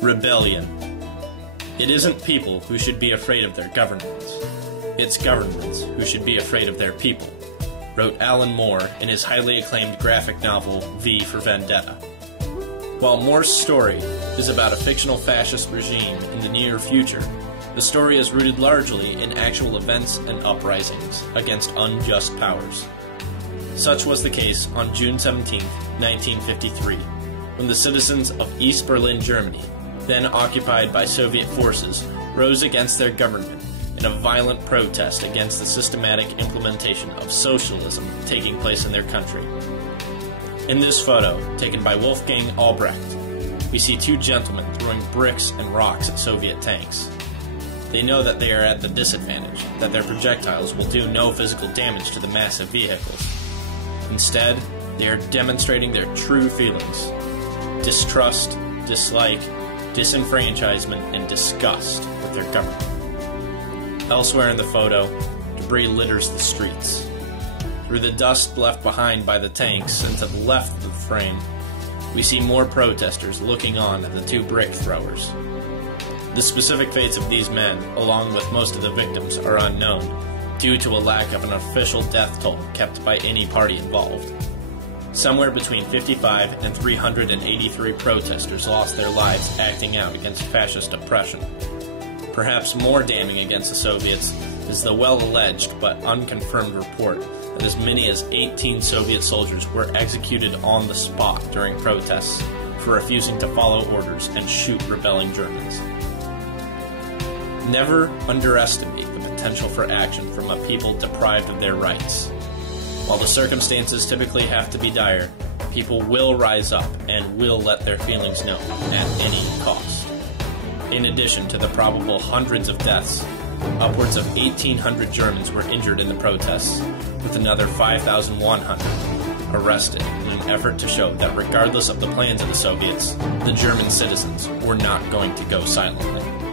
Rebellion. It isn't people who should be afraid of their governments. It's governments who should be afraid of their people, wrote Alan Moore in his highly acclaimed graphic novel V for Vendetta. While Moore's story is about a fictional fascist regime in the near future, the story is rooted largely in actual events and uprisings against unjust powers. Such was the case on June 17, 1953, when the citizens of East Berlin, Germany, then occupied by Soviet forces, rose against their government in a violent protest against the systematic implementation of socialism taking place in their country. In this photo, taken by Wolfgang Albrecht, we see two gentlemen throwing bricks and rocks at Soviet tanks. They know that they are at the disadvantage, that their projectiles will do no physical damage to the massive vehicles. Instead, they are demonstrating their true feelings: distrust, dislike, disenfranchisement, and disgust with their government. Elsewhere in the photo, debris litters the streets. Through the dust left behind by the tanks and to the left of the frame, we see more protesters looking on at the two brick throwers. The specific fates of these men, along with most of the victims, are unknown, due to a lack of an official death toll kept by any party involved. Somewhere between 55 and 383 protesters lost their lives acting out against fascist oppression. Perhaps more damning against the Soviets is the well-alleged but unconfirmed report that as many as 18 Soviet soldiers were executed on the spot during protests for refusing to follow orders and shoot rebelling Germans. Never underestimate the potential for action from a people deprived of their rights. While the circumstances typically have to be dire, people will rise up and will let their feelings known at any cost. In addition to the probable hundreds of deaths, upwards of 1,800 Germans were injured in the protests, with another 5,100 arrested in an effort to show that regardless of the plans of the Soviets, the German citizens were not going to go silently.